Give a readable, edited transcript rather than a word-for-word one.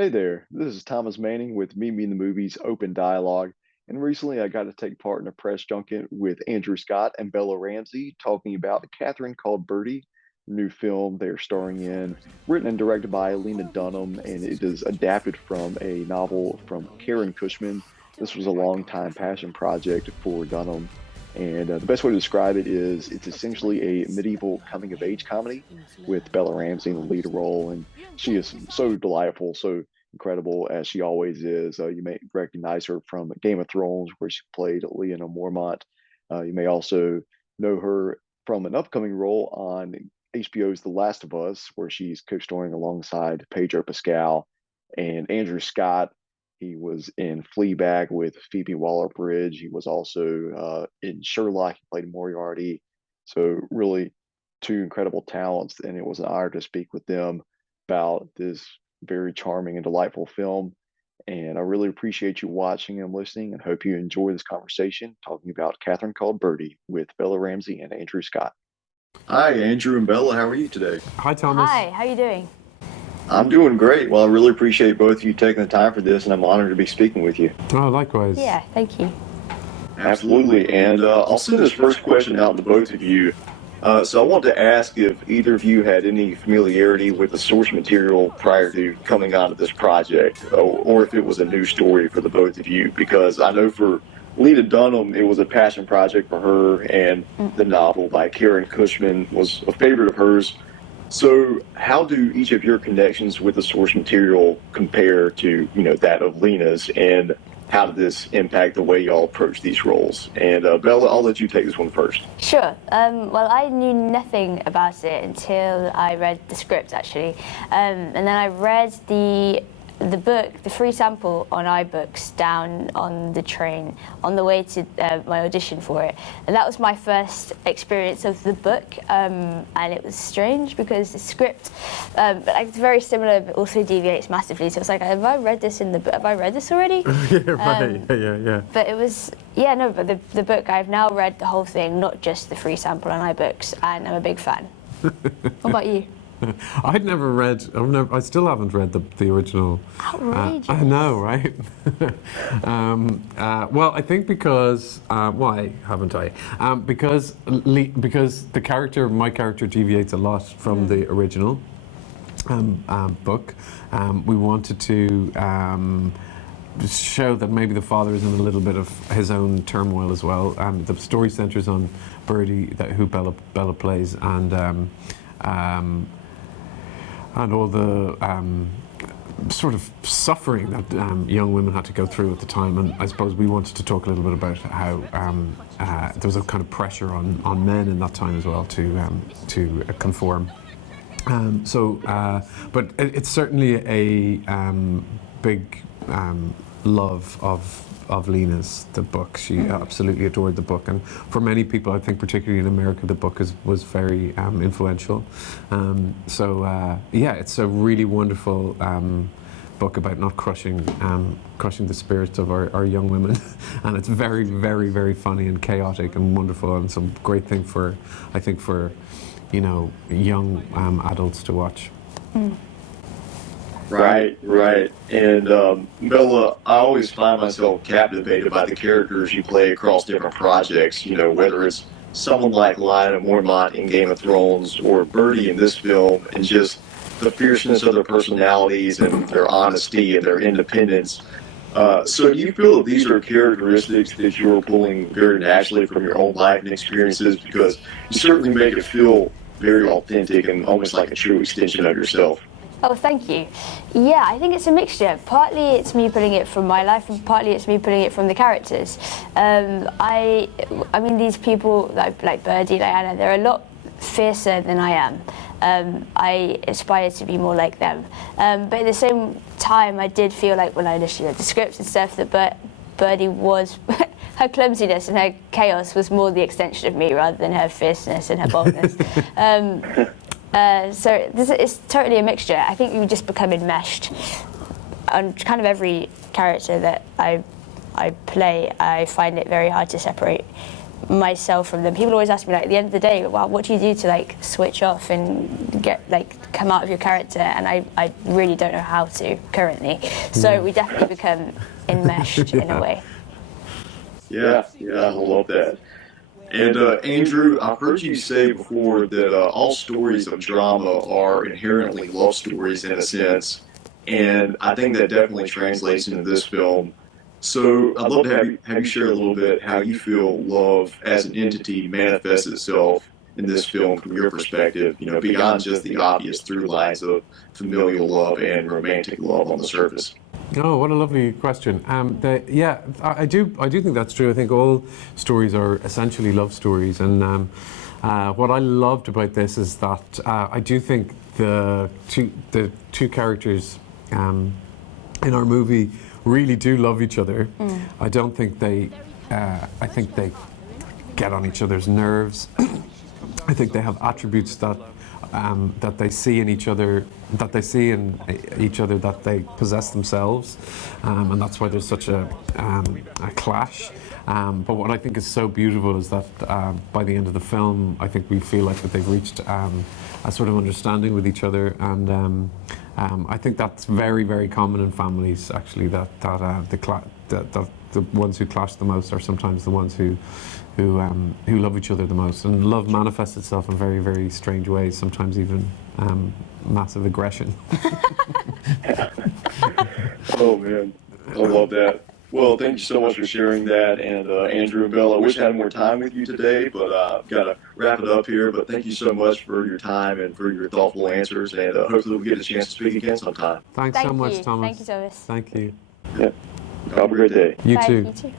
Hey there, this is Thomas Manning with Meet Me in the Movies Open Dialogue. And recently I got to take part in a press junket with Andrew Scott and Bella Ramsey talking about the Catherine Called Birdie new film they're starring in, written and directed by Lena Dunham, and it is adapted from a novel from Karen Cushman. This was a long time passion project for Dunham. And the best way to describe it is it's essentially a medieval coming of age comedy with Bella Ramsey in the lead role. And she is so delightful, so incredible as she always is. You may recognize her from Game of Thrones, where she played Lyanna Mormont. You may also know her from an upcoming role on HBO's The Last of Us, where she's co-starring alongside Pedro Pascal and Andrew Scott. He was in Fleabag with Phoebe Waller-Bridge. He was also in Sherlock. He played Moriarty. So really, two incredible talents, and it was an honor to speak with them about this very charming and delightful film. And I really appreciate you watching and listening, and hope you enjoy this conversation talking about Catherine Called Birdie with Bella Ramsey and Andrew Scott. Hi, Andrew and Bella. How are you today? Hi, Thomas. Hi, how are you doing? I'm doing great. Well, I really appreciate both of you taking the time for this, and I'm honored to be speaking with you. Oh, likewise. Yeah, thank you. Absolutely. And I'll send this first question out to both of you. So I want to ask if either of you had any familiarity with the source material prior to coming onto this project, or if it was a new story for the both of you, because I know for Lena Dunham, it was a passion project for her, and the novel by Karen Cushman was a favorite of hers. So how do each of your connections with the source material compare to, that of Lena's, and how did this impact the way y'all approach these roles? And Bella, I'll let you take this one first. Sure. Well, I knew nothing about it until I read the script, actually. And then I read the book, the free sample on iBooks, down on the train on the way to my audition for it. And that was my first experience of the book. And it was strange because the script, it's very similar, but also deviates massively. So it's like, have I read this in the book? Have I read this already? Yeah, right. Yeah. But it was, but the book, I've now read the whole thing, not just the free sample on iBooks, and I'm a big fan. What about you? I'd never read. I still haven't read the original. Outrageous. I know, right? Well, I think because why haven't I? Because my character deviates a lot from the original book. We wanted to show that maybe the father is in a little bit of his own turmoil as well. The story centres on Birdie, who Bella plays, and all the sort of suffering that young women had to go through at the time. And I suppose we wanted to talk a little bit about how there was a kind of pressure on men in that time as well to conform. But it's certainly a big love of Lena's, the book. She absolutely adored the book, and for many people, I think particularly in America, the book was very influential. It's a really wonderful book about not crushing the spirits of our young women, and it's very, very, very funny and chaotic and wonderful, and some great thing for young adults to watch. Right. And Bella, I always find myself captivated by the characters you play across different projects, whether it's someone like Lyanna Mormont in Game of Thrones or Birdie in this film, and just the fierceness of their personalities and their honesty and their independence. So do you feel that these are characteristics that you're pulling very naturally from your own life and experiences? Because you certainly make it feel very authentic and almost like a true extension of yourself. Oh, thank you. Yeah, I think it's a mixture. Partly it's me putting it from my life, and partly it's me putting it from the characters. I mean, these people like Birdie, Lyanna, they're a lot fiercer than I am. I aspire to be more like them. But at the same time, I did feel like when I listened to the scripts and stuff that Birdie was her clumsiness and her chaos was more the extension of me rather than her fierceness and her boldness. So it's totally a mixture. I think you just become enmeshed. On kind of every character that I play, I find it very hard to separate myself from them. People always ask me, like, at the end of the day, well, what do you do to like switch off and get like come out of your character? And I really don't know how to currently. So we definitely become enmeshed in a way. Yeah, I love that. And Andrew, I've heard you say before that all stories of drama are inherently love stories in a sense, and I think that definitely translates into this film. So I'd love to have you share a little bit how you feel love as an entity manifests itself in this film from your perspective, beyond just the obvious through lines of familial love and romantic love on the surface. Oh, what a lovely question. Yeah, I do think that's true. I think all stories are essentially love stories, and what I loved about this is that I do think the two characters in our movie really do love each other. I don't think they. I think they get on each other's nerves. I think they have attributes that they see in each other, that they possess themselves, and that's why there's such a clash. But what I think is so beautiful is that by the end of the film, I think we feel like that they've reached a sort of understanding with each other, and I think that's very, very common in families. Actually, that the ones who clash the most are sometimes the ones who love each other the most, and love manifests itself in very, very strange ways. Sometimes even massive aggression. Oh man, I love that. Well, thank you so much for sharing that. And Andrew and Bella, I wish I had more time with you today, but I've got to wrap it up here. But thank you so much for your time and for your thoughtful answers. And hopefully we'll get a chance to speak again sometime. Thanks so much, Thomas. Thank you, Thomas. Thank you. Yeah. Have a great day. You Bye. too. You too.